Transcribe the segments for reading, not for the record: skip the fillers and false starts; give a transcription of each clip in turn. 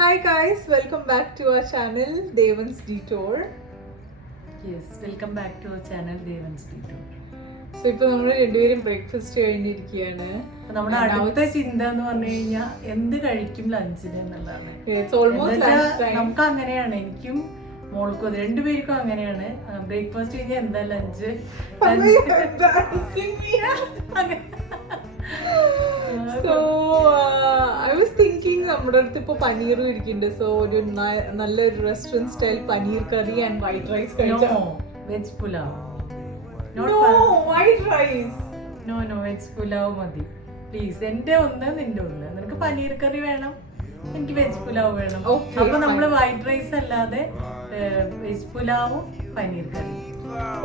Hi guys, welcome back to our channel Devan's Detour. Yes, welcome back to our channel Devan's Detour. So ഇപ്പോൾ നമ്മൾ രണ്ടുപേരും breakfast കഴിഞ്ഞിരിക്കുകയാണ്. നമ്മുടെ അടുത്ത ചിന്ത എന്ന് പറഞ്ഞു കഴിഞ്ഞാൽ എന്ത് കഴിക്കും ലഞ്ചിന് എന്നുള്ളതാണ്. നമുക്ക് അങ്ങനെയാണ്, എനിക്കും മോൾക്കും രണ്ടുപേർക്കും അങ്ങനെയാണ്. ബ്രേക്ക്ഫാസ്റ്റ് കഴിഞ്ഞാൽ എന്താ lunch. So I was thinking നമ്മുടെ അടുത്ത് ഇപ്പോൾ പനീർ ഇരിക്കുന്നുണ്ട്. സോ ഒരു നല്ലൊരു restaurant style paneer curry and white rice കഴിക്കാം. Veg pulao. No, white rice. No, veg pulao മതി പ്ലീസ്. എന്റെ ഒന്ന് നിന്റെ ഒന്ന്. നിനക്ക് പനീർ കറി വേണം, എനിക്ക് വെജ് പുലാവ് വേണം. അപ്പൊ നമ്മള് വൈറ്റ് റൈസ് അല്ലാതെ veg പുലാവും paneer curry.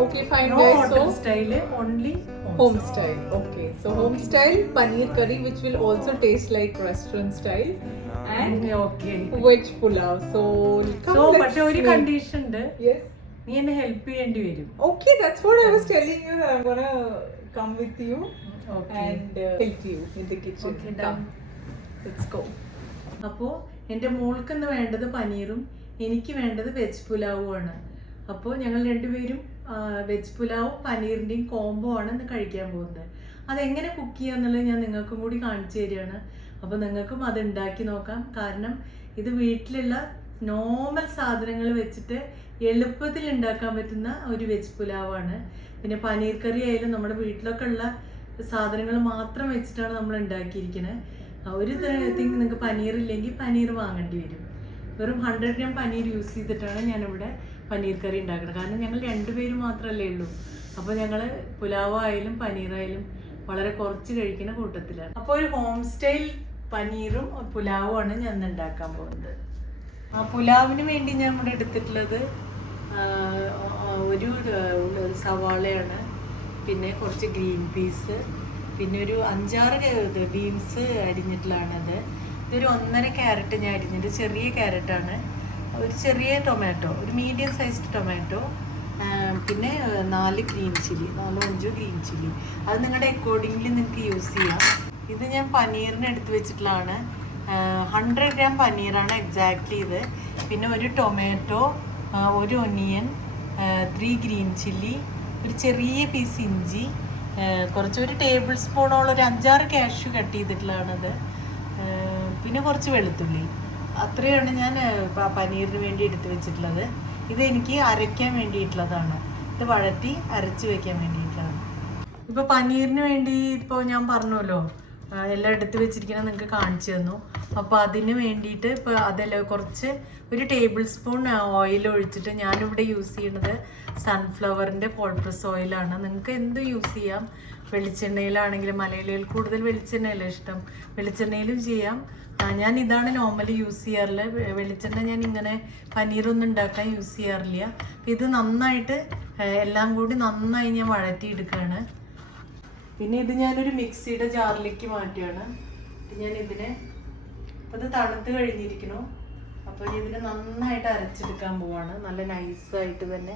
Okay, fine guys. So style only home style. Okay, so home style paneer curry which will also taste like restaurant style and okay veg pulav. So but ഒരു condition ഉണ്ട്. Yes, നീ എന്നെ help ചെയ്യേണ്ടി വരും. Okay, that's what I was telling you, that I'm gonna come with you and help you in the kitchen. Okay, done. Let's go. അപ്പോൾ എൻ്റെ മോൾക്കെന്ന് വേണ്ടത് പനീറും എനിക്ക് വേണ്ടത് വെജ് പുലാവും ആണ്. അപ്പോൾ ഞങ്ങൾ രണ്ടുപേരും വെജ് പുലാവും പനീറിൻ്റെയും കോംബോ ആണ് ഇന്ന് കഴിക്കാൻ പോകുന്നത്. അതെങ്ങനെ കുക്ക് ചെയ്യുക എന്നുള്ളത് ഞാൻ നിങ്ങൾക്കും കൂടി കാണിച്ചു തരികയാണ്. അപ്പോൾ നിങ്ങൾക്കും അത് ഉണ്ടാക്കി നോക്കാം. കാരണം ഇത് വീട്ടിലുള്ള നോർമൽ സാധനങ്ങൾ വെച്ചിട്ട് എളുപ്പത്തിൽ ഉണ്ടാക്കാൻ പറ്റുന്ന ഒരു വെജ് പുലാവാണ്. പിന്നെ പനീർ കറി ആയാലും നമ്മുടെ വീട്ടിലൊക്കെ ഉള്ള സാധനങ്ങൾ മാത്രം വെച്ചിട്ടാണ് നമ്മൾ ഉണ്ടാക്കിയിരിക്കുന്നത്. ഒരു തിങ് നിങ്ങൾക്ക് പനീർ ഇല്ലെങ്കിൽ പനീർ വാങ്ങേണ്ടി വരും. വെറും 100 gram പനീർ യൂസ് ചെയ്തിട്ടാണ് ഞാനിവിടെ പനീർ കറി ഉണ്ടാക്കുന്നത്. കാരണം ഞങ്ങൾ രണ്ടുപേരും മാത്രമല്ലേ ഉള്ളൂ. അപ്പോൾ ഞങ്ങൾ പുലാവായാലും പനീറായാലും വളരെ കുറച്ച് കഴിക്കുന്ന കൂട്ടത്തിലാണ്. അപ്പോൾ ഒരു ഹോം സ്റ്റൈൽ പനീറും പുലാവുമാണ് ഞാൻ ഉണ്ടാക്കാൻ പോകുന്നത്. ആ പുലാവിന് വേണ്ടി ഞാൻ ഇവിടെ എടുത്തിട്ടുള്ളത് ഒരു സവാളയാണ്, പിന്നെ കുറച്ച് ഗ്രീൻ പീസ്, പിന്നെ ഒരു 5-6 ബീൻസ് അരിഞ്ഞിട്ടുള്ളതാണത്. ഇതൊരു 1.5 ക്യാരറ്റ് ഞാൻ അരിഞ്ഞിട്ട്, ചെറിയ ക്യാരറ്റാണ്. ഒരു ചെറിയ ടൊമാറ്റോ, ഒരു മീഡിയം സൈസ്ഡ് ടൊമാറ്റോ, പിന്നെ 4 ഗ്രീൻ ചില്ലി, 4-5 ഗ്രീൻ ചില്ലി. അത് നിങ്ങളുടെ അക്കോർഡിംഗ്ലി നിങ്ങൾക്ക് യൂസ് ചെയ്യാം. ഇത് ഞാൻ പനീറിന് എടുത്ത് വെച്ചിട്ടുള്ളതാണ്. 100 gram പനീറാണ് എക്സാക്ട്ലി ഇത്. പിന്നെ ഒരു ടൊമാറ്റോ, ഒരു ഒനിയൻ, 3 ഗ്രീൻ ചില്ലി, ഒരു ചെറിയ പീസ് ഇഞ്ചി, ഒരു ടേബിൾ സ്പൂണോളം ഒരു 5-6 കാഷ്യൂ കട്ട് ചെയ്തിട്ടുള്ളതാണത്. പിന്നെ കുറച്ച് വെളുത്തുള്ളി. അത്രയാണ് ഞാൻ പനീറിന് വേണ്ടി എടുത്ത് വെച്ചിട്ടുള്ളത്. ഇത് എനിക്ക് അരയ്ക്കാൻ വേണ്ടിയിട്ടുള്ളതാണ്. ഇത് വഴറ്റി അരച്ച് വെക്കാൻ വേണ്ടിയിട്ടുള്ളതാണ്. ഇപ്പോൾ പനീറിന് വേണ്ടി ഇപ്പോൾ ഞാൻ പറഞ്ഞല്ലോ എല്ലാം എടുത്ത് വെച്ചിരിക്കുന്നത് നിങ്ങൾക്ക് കാണിച്ചു തന്നു. അപ്പോൾ അതിന് വേണ്ടിയിട്ട് ഇപ്പോൾ അതെല്ലാം ഒരു ടേബിൾ സ്പൂൺ ഓയിൽ ഒഴിച്ചിട്ട്, ഞാനിവിടെ യൂസ് ചെയ്യുന്നത് സൺഫ്ലവറിൻ്റെ കോൾപ്രസ് ഓയിലാണ്. നിങ്ങൾക്ക് എന്ത് യൂസ് ചെയ്യാം. വെളിച്ചെണ്ണയിലാണെങ്കിലും, മലയാളികൾ കൂടുതൽ വെളിച്ചെണ്ണയല്ല ഇഷ്ടം, വെളിച്ചെണ്ണയിലും ചെയ്യാം. ഞാൻ ഇതാണ് നോർമലി യൂസ് ചെയ്യാറുള്ളത്. വെളിച്ചെണ്ണ ഞാൻ ഇങ്ങനെ പനീറൊന്നും ഉണ്ടാക്കാൻ യൂസ് ചെയ്യാറില്ല. ഇത് നന്നായിട്ട് എല്ലാം കൂടി നന്നായി ഞാൻ വഴറ്റിയെടുക്കുകയാണ്. പിന്നെ ഇത് ഞാനൊരു മിക്സിയുടെ ജാറിലേക്ക് മാറ്റുകയാണ്. ഞാൻ ഇതിനെ അപ്പോൾ ഇത് തണുത്ത് കഴിഞ്ഞിരിക്കണു. അപ്പോൾ ഇതിനെ നന്നായിട്ട് അരച്ചെടുക്കാൻ പോവാണ്. നല്ല നൈസായിട്ട് തന്നെ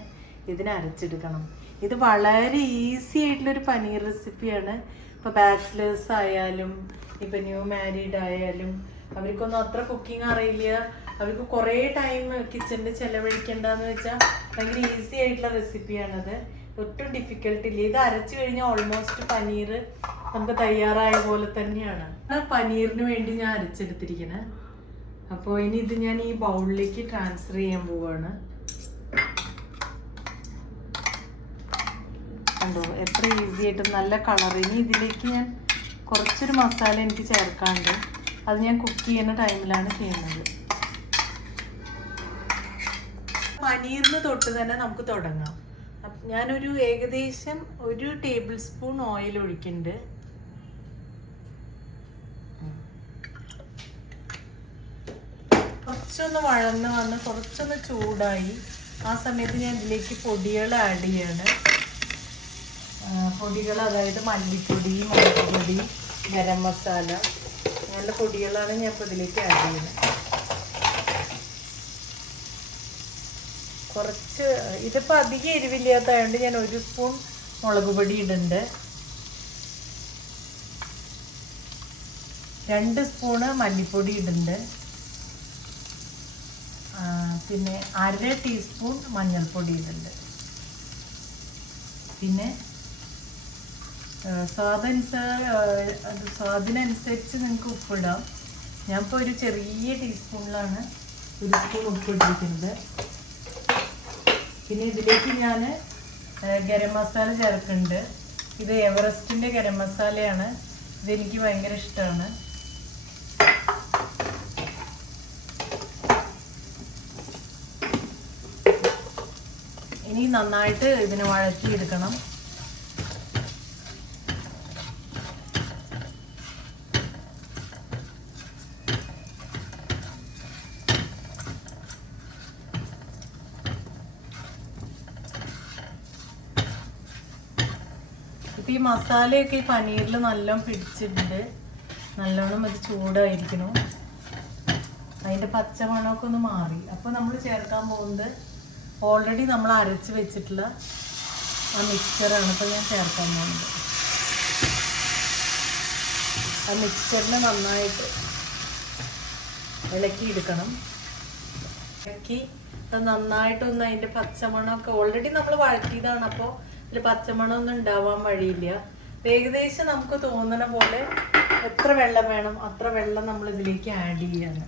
ഇതിനെ അരച്ചെടുക്കണം. ഇത് വളരെ ഈസി ആയിട്ടുള്ളൊരു പനീർ റെസിപ്പിയാണ്. ഇപ്പോൾ ബാച്ചിലേഴ്സ് ആയാലും, ഇപ്പം ന്യൂ മാരീഡ് ആയാലും, അവർക്കൊന്നും അത്ര കുക്കിംഗ് അറിയില്ല, അവർക്ക് കുറേ ടൈം കിച്ചണിൽ ചിലവഴിക്കേണ്ടെന്ന് വെച്ചാൽ ഭയങ്കര ഈസി ആയിട്ടുള്ള റെസിപ്പിയാണത്. ഒട്ടും ഡിഫിക്കൽട്ട് ഇല്ല. ഇത് അരച്ചു കഴിഞ്ഞാൽ ഓൾമോസ്റ്റ് പനീർ നമുക്ക് തയ്യാറായ പോലെ തന്നെയാണ്. പനീറിന് വേണ്ടി ഞാൻ അരച്ചെടുത്തിരിക്കുന്നത്. അപ്പോൾ ഇനി ഇത് ഞാൻ ഈ ബൗളിലേക്ക് ട്രാൻസ്ഫർ ചെയ്യാൻ പോവുകയാണ്. കണ്ടോ എത്ര ഈസി ആയിട്ട് നല്ല കളർ. ഇനി ഇതിലേക്ക് ഞാൻ കുറച്ചൊരു മസാല എനിക്ക് ചേർക്കാണ്ട്, അത് ഞാൻ കുക്ക് ചെയ്യുന്ന ടൈമിലാണ് ചെയ്യുന്നത്. പനീറിന് തൊട്ട് തന്നെ നമുക്ക് തുടങ്ങാം. ഞാനൊരു ഏകദേശം 1 ടേബിൾ സ്പൂൺ ഓയിൽ ഒഴിക്കുന്നുണ്ട്. കുറച്ചൊന്ന് വഴന്ന് കുറച്ചൊന്ന് ചൂടായി ആ സമയത്ത് ഞാൻ ഇതിലേക്ക് പൊടികൾ ആഡ് ചെയ്യാണ്. പൊടികൾ, അതായത് മല്ലിപ്പൊടി, മുളക് പൊടി, ഗരം മസാല, നല്ല പൊടികളാണ് ഞാൻ ഇപ്പോൾ ഇതിലേക്ക് ആഡ് ചെയ്യുന്നത്. ഇതിപ്പോൾ അധികം എരിവില്ലാത്തതുകൊണ്ട് ഞാൻ 1 സ്പൂൺ മുളക് പൊടി ഇടുന്നുണ്ട്. 2 സ്പൂണ് മല്ലിപ്പൊടി ഇടുന്നുണ്ട്. പിന്നെ 1/2 ടീസ്പൂൺ മഞ്ഞൾപ്പൊടി ഇടുന്നുണ്ട്. പിന്നെ സ്വാദിനനുസരിച്ച് നിങ്ങൾക്ക് ഉപ്പിടാം. ഞാനിപ്പോൾ ഒരു ചെറിയ ടീസ്പൂണിലാണ് 1 സ്പൂൺ ഉപ്പിട്ടിരിക്കുന്നത്. പിന്നെ ഇതിലേക്ക് ഞാൻ ഗരം മസാല ചേർക്കുന്നുണ്ട്. ഇത് എവറസ്റ്റിൻ്റെ ഗരം മസാലയാണ്. ഇതെനിക്ക് ഭയങ്കര ഇഷ്ടമാണ്. ഇനി നന്നായിട്ട് ഇതിനെ വഴറ്റിയെടുക്കണം. ഇപ്പം ഈ മസാലയൊക്കെ ഈ പനീറിൽ നല്ലോണം പിടിച്ചിട്ടുണ്ട്. നല്ലോണം അത് ചൂടായിരിക്കണം. അതിൻ്റെ പച്ചമണമൊക്കെ ഒന്ന് മാറി. അപ്പോൾ നമ്മൾ ചേർക്കാൻ പോകുന്നത് ഓൾറെഡി നമ്മൾ അരച്ച് വെച്ചിട്ടുള്ള ആ മിക്സ്ചറാണ് ഇപ്പോൾ ഞാൻ ചേർക്കാൻ പോകുന്നത്. ആ മിക്സ്ചറിനെ നന്നായിട്ട് ഇളക്കിയെടുക്കണം. ഇളക്കി നന്നായിട്ടൊന്ന് അതിൻ്റെ പച്ചമണമൊക്കെ ഓൾറെഡി നമ്മൾ വഴറ്റിയതാണ്. അപ്പോൾ ഇതിൽ പച്ചമണമൊന്നും ഉണ്ടാവാൻ വഴിയില്ല. ഏകദേശം നമുക്ക് തോന്നുന്ന പോലെ എത്ര വെള്ളം വേണം അത്ര വെള്ളം നമ്മൾ ഇതിലേക്ക് ആഡ് ചെയ്യാണ്.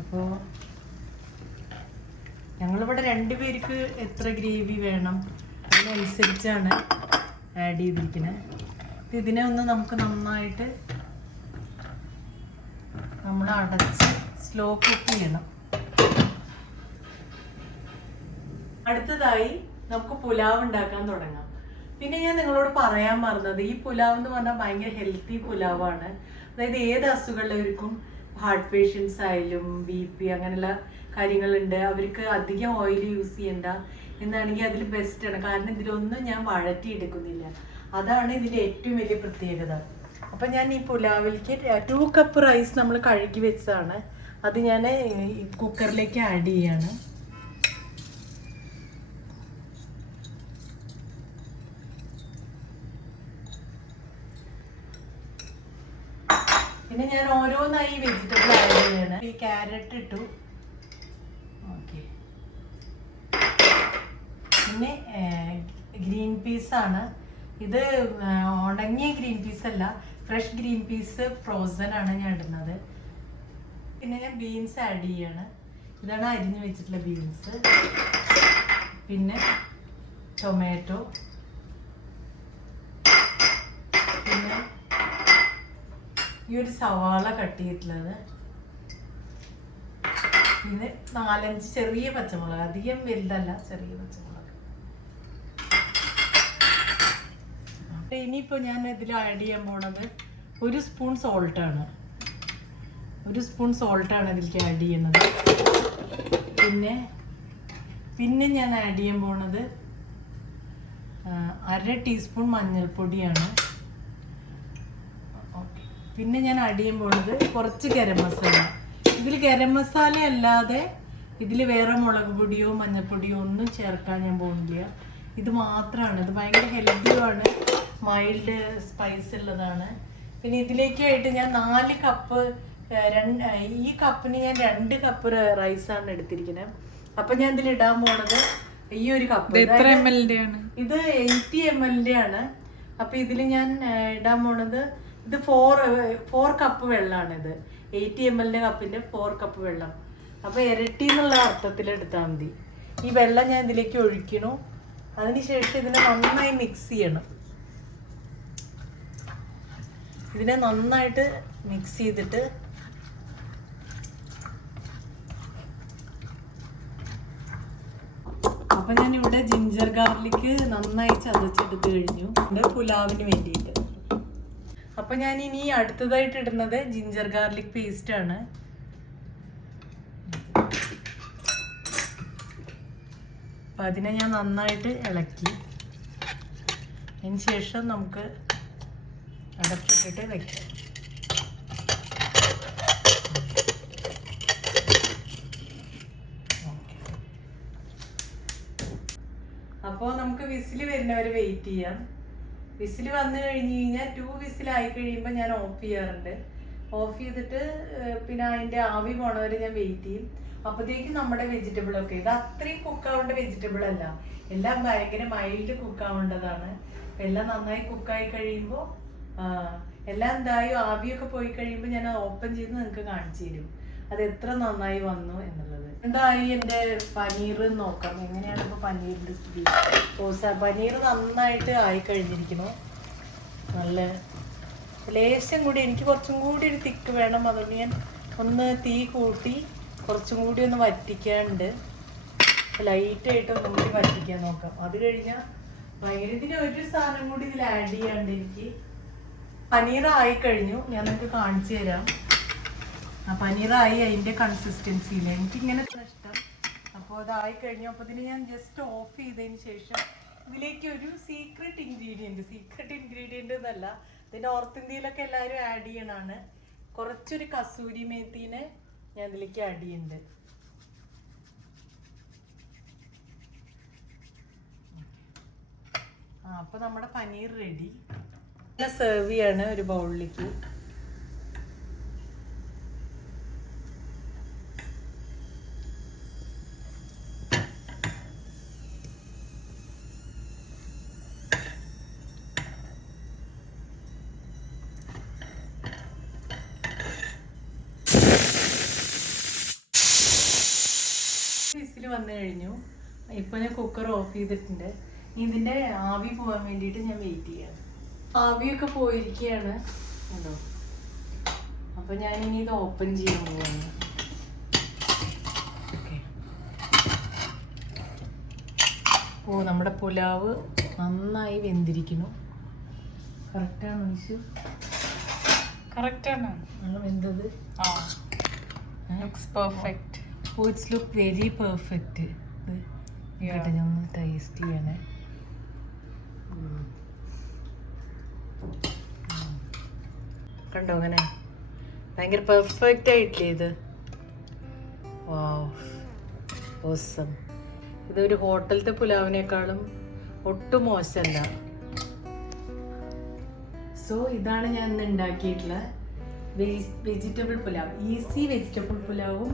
അപ്പോൾ ഞങ്ങളിവിടെ 2 പേർക്ക് എത്ര ഗ്രേവി വേണം അതിനനുസരിച്ചാണ് ആഡ് ചെയ്തിരിക്കുന്നത്. ഇതിനെ ഒന്ന് നമുക്ക് നന്നായിട്ട് നമ്മൾ അടച്ച് സ്ലോ കുക്ക് ചെയ്യണം. അടുത്തതായി നമുക്ക് പുലാവ് ഉണ്ടാക്കാൻ തുടങ്ങാം. പിന്നെ ഞാൻ നിങ്ങളോട് പറയാൻ മറന്നത്, ഈ പുലാവ് എന്ന് പറഞ്ഞാൽ ഭയങ്കര ഹെൽത്തി പുലാവാണ്. അതായത് ഏത് അസുഖമുള്ളവർക്കും, ഹാർട്ട് പേഷ്യൻസ് ആയാലും BP അങ്ങനെയുള്ള കാര്യങ്ങളുണ്ട്, അവർക്ക് അധികം ഓയിൽ യൂസ് ചെയ്യണ്ട എന്നാണെങ്കിൽ അതിൽ ബെസ്റ്റാണ്. കാരണം ഇതിലൊന്നും ഞാൻ വഴറ്റിയെടുക്കുന്നില്ല. അതാണ് ഇതിൻ്റെ ഏറ്റവും വലിയ പ്രത്യേകത. അപ്പം ഞാൻ ഈ പുലാവിലേക്ക് 2 കപ്പ് റൈസ് നമ്മൾ കഴുകി വെച്ചതാണ്. അത് ഞാൻ കുക്കറിലേക്ക് ആഡ് ചെയ്യാണ്. പിന്നെ ഞാൻ ഓരോന്നായി വെജിറ്റബിൾ ആഡ് ചെയ്യാണ്. ഈ ക്യാരറ്റ് ഇട്ടു. ഓക്കെ. പിന്നെ ഗ്രീൻ പീസാണ് ഇത്. ഉണങ്ങിയ ഗ്രീൻ പീസ് അല്ല, ഫ്രഷ് ഗ്രീൻ പീസ് ഫ്രോസൺ ആണ് ഞാൻ ഇടുന്നത്. പിന്നെ ഞാൻ ബീൻസ് ആഡ് ചെയ്യാണ്. ഇതാണ് അരിഞ്ഞു വെച്ചിട്ടുള്ള ബീൻസ്. പിന്നെ ടൊമാറ്റോ, പിന്നെ ഈ ഒരു സവാള കട്ട് ചെയ്തിട്ടുള്ളത്, ഇത് 4-5 ചെറിയ പച്ചമുളക്, അധികം വലുതല്ല, ചെറിയ പച്ചമുളക്. ഇനിയിപ്പോൾ ഞാൻ ഇതിൽ ആഡ് ചെയ്യാൻ പോണത് 1 സ്പൂൺ സോൾട്ടാണ്. 1 സ്പൂൺ സോൾട്ടാണ് ഇതിലേക്ക് ആഡ് ചെയ്യുന്നത്. പിന്നെ ഞാൻ ആഡ് ചെയ്യാൻ പോണത് 1/2 ടീസ്പൂൺ മഞ്ഞൾപ്പൊടിയാണ്. പിന്നെ ഞാൻ ആഡ് ചെയ്യാൻ പോകുന്നത് കുറച്ച് ഗരം മസാല. ഇതിൽ ഗരം മസാല അല്ലാതെ ഇതിൽ വേറെ മുളക് പൊടിയോ മഞ്ഞൾപ്പൊടിയോ ഒന്നും ചേർക്കാൻ ഞാൻ പോകുന്നില്ല. ഇത് മാത്രമാണ്. ഇത് ഭയങ്കര ഹെൽത്തിയുമാണ്, മൈൽഡ് സ്പൈസ് ഉള്ളതാണ്. പിന്നെ ഇതിലേക്കായിട്ട് ഞാൻ 4 കപ്പ്, ഈ കപ്പിന് ഞാൻ 2 കപ്പ് റൈസാണ് എടുത്തിരിക്കുന്നത്. അപ്പം ഞാൻ ഇതിൽ ഇടാൻ പോണത് ഈ ഒരു കപ്പ്. ഇത് 80 ml ആണ്. അപ്പം ഇതിൽ ഞാൻ ഇടാൻ പോണത് ഇത് 4 കപ്പ് വെള്ളമാണ്. ഇത് 80 ml കപ്പിൻ്റെ 4 കപ്പ് വെള്ളം. അപ്പോൾ ഇരട്ടി എന്നുള്ള അർത്ഥത്തിൽ എടുത്താൽ മതി. ഈ വെള്ളം ഞാൻ ഇതിലേക്ക് ഒഴിക്കണു. അതിനുശേഷം ഇതിനെ നന്നായി മിക്സ് ചെയ്യണം. ഇതിനെ നന്നായിട്ട് മിക്സ് ചെയ്തിട്ട് അപ്പം ഞാനിവിടെ ജിഞ്ചർ ഗാർലിക് നന്നായി ചതച്ചെടുത്ത് കഴിഞ്ഞു പുലാവിന് വേണ്ടിയിട്ട്. അപ്പം ഞാൻ ഇനി അടുത്തതായിട്ട് ഇടുന്നത് ജിഞ്ചർ ഗാർലിക് പേസ്റ്റാണ്. അപ്പം അതിനെ ഞാൻ നന്നായിട്ട് ഇളക്കി. അതിന് ശേഷം നമുക്ക് അടച്ചിട്ടിട്ട് വയ്ക്കാം. അപ്പോൾ നമുക്ക് വിസിൽ വരുന്നവരെ വെയിറ്റ് ചെയ്യാം. വിസിൽ വന്നു കഴിഞ്ഞ് കഴിഞ്ഞാൽ 2 വിസിലായി കഴിയുമ്പോൾ ഞാൻ ഓഫ് ചെയ്യാറുണ്ട്. ഓഫ് ചെയ്തിട്ട് പിന്നെ അതിൻ്റെ ആവി പോണവരെ ഞാൻ വെയിറ്റ് ചെയ്യും. അപ്പത്തേക്ക് നമ്മുടെ വെജിറ്റബിൾ ഒക്കെ, ഇത് അത്രയും കുക്കാവേണ്ട വെജിറ്റബിൾ അല്ല, എല്ലാം ഭയങ്കര മൈൽഡ് കുക്കാവേണ്ടതാണ്. എല്ലാം നന്നായി കുക്കായി കഴിയുമ്പോൾ എല്ലാം എന്തായും ആവിയൊക്കെ പോയി കഴിയുമ്പോൾ ഞാൻ ഓപ്പൺ ചെയ്ത് നിങ്ങൾക്ക് കാണിച്ചു തരും അത് എത്ര നന്നായി വന്നു എന്നുള്ളത്. എന്തായി എൻ്റെ പനീർ നോക്കാം, എങ്ങനെയാണ് ഇപ്പോൾ പനീറിൻ്റെ സ്ഥിതി. പനീർ നന്നായിട്ട് ആയി കഴിഞ്ഞിരിക്കുന്നു. നല്ല ലേശം കൂടി, എനിക്ക് കുറച്ചും കൂടി ഒരു തിക്ക് വേണം, അതുകൊണ്ട് ഞാൻ ഒന്ന് തീ കൂട്ടി കുറച്ചും കൂടി ഒന്ന് വറ്റിക്കാണ്ട് ലൈറ്റായിട്ട് ഒന്നും കൂടി വറ്റിക്കാൻ നോക്കാം. അത് കഴിഞ്ഞാൽ ഭയങ്കര ഇതിന് ഒരു സാധനം കൂടി ഇതിൽ ആഡ് ചെയ്യാണ്ട് എനിക്ക്. പനീർ ആയി കഴിഞ്ഞു, ഞാൻ നിങ്ങൾക്ക് കാണിച്ചു തരാം. പനീറായി അതിൻ്റെ കൺസിസ്റ്റൻസിയിൽ എനിക്കിങ്ങനെ ഇഷ്ടം. അപ്പോൾ അതായി കഴിഞ്ഞു. അപ്പോൾ ഇതിന് ഞാൻ ജസ്റ്റ് ഓഫ് ചെയ്തതിന് ശേഷം ഇതിലേക്ക് ഒരു സീക്രട്ട് ഇൻഗ്രീഡിയൻ്റ് എന്നല്ല, ഇത് നോർത്ത് ഇന്ത്യയിലൊക്കെ എല്ലാവരും ആഡ് ചെയ്യണതാണ്. കുറച്ചൊരു കസൂരി മേത്തിനെ ഞാൻ ഇതിലേക്ക് ആഡ് ചെയ്യുന്നുണ്ട്. അപ്പോൾ നമ്മുടെ പനീർ റെഡി. സെർവ് ചെയ്യാണ് ഒരു ബൗളിലേക്ക്. വിസിൽ വന്നു കഴിഞ്ഞു. ഇപ്പൊ ഞാൻ കുക്കർ ഓഫ് ചെയ്തിട്ടുണ്ട്. ഇതിന്റെ ആവി പോകാൻ വേണ്ടിയിട്ട് ഞാൻ വെയിറ്റ് ചെയ്യാണ്. ആവിയൊക്കെ പോയിരിക്കുകയാണ് കേട്ടോ. അപ്പൊ ഞാനിനി ഇത് ഓപ്പൺ ചെയ്യാൻ പോവാണ്. ഓ, നമ്മുടെ പുലാവ് നന്നായി വെന്തിരിക്കുന്നു. കറക്റ്റാണോ ഇഷ്യൂ? കറക്റ്റാണ് വെന്തത്. Perfect. Oh, it's look very perfect. കേട്ടോ, ഞാൻ ഒന്ന് ടേസ്റ്റ് ചെയ്യണേ. കണ്ടോ അങ്ങനെ ഭയങ്കര പെർഫെക്റ്റ് ആയിട്ടില്ലേ ഇത്? വാവ്, ഓസം. ഇതൊരു ഹോട്ടലത്തെ പുലാവിനേക്കാളും ഒട്ടും മോശമല്ല. സോ ഇതാണ് ഞാൻ ഇന്ന് ഉണ്ടാക്കിയിട്ടുള്ള വെജിറ്റബിൾ പുലാവ്. ഈസി വെജിറ്റബിൾ പുലാവും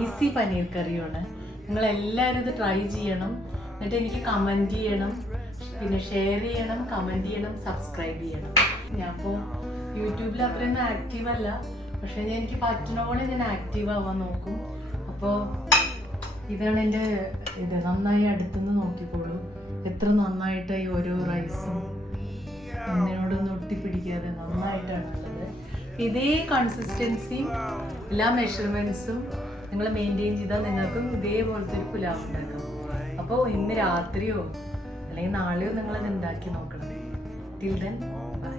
ഈസി പനീർ കറിയുമാണ്. നിങ്ങളെല്ലാവരും ഇത് ട്രൈ ചെയ്യണം. എന്നിട്ട് എനിക്ക് കമൻറ്റ് ചെയ്യണം, പിന്നെ ഷെയർ ചെയ്യണം, കമൻറ്റ് ചെയ്യണം, സബ്സ്ക്രൈബ് ചെയ്യണം. ഞാൻ ഇപ്പോൾ യൂട്യൂബിൽ അത്രയൊന്നും ആക്റ്റീവ് അല്ല, പക്ഷേ എനിക്ക് പറ്റുന്ന പോലെ ഞാൻ ആക്റ്റീവ് ആവാൻ നോക്കും. അപ്പോൾ ഇതാണ് എൻ്റെ ഇത്. നന്നായി അടുത്തുനിന്ന് നോക്കിക്കോളൂ എത്ര നന്നായിട്ട് ഈ ഓരോ റൈസും ഒന്നിനോടൊന്നും ഒട്ടിപ്പിടിക്കാതെ നന്നായിട്ടാണ് ഉള്ളത്. ഇതേ കൺസിസ്റ്റൻസിയും എല്ലാ മെഷർമെൻറ്റ്സും നിങ്ങൾ മെയിൻറ്റെയിൻ ചെയ്താൽ നിങ്ങൾക്കും ഇതേപോലത്തെ ഒരു പുലാവ് ഉണ്ടാക്കാം. അപ്പോൾ ഇന്ന് രാത്രിയോ അല്ലെങ്കിൽ നാളെയോ നിങ്ങളത് ഉണ്ടാക്കി നോക്കണം. Till then bye.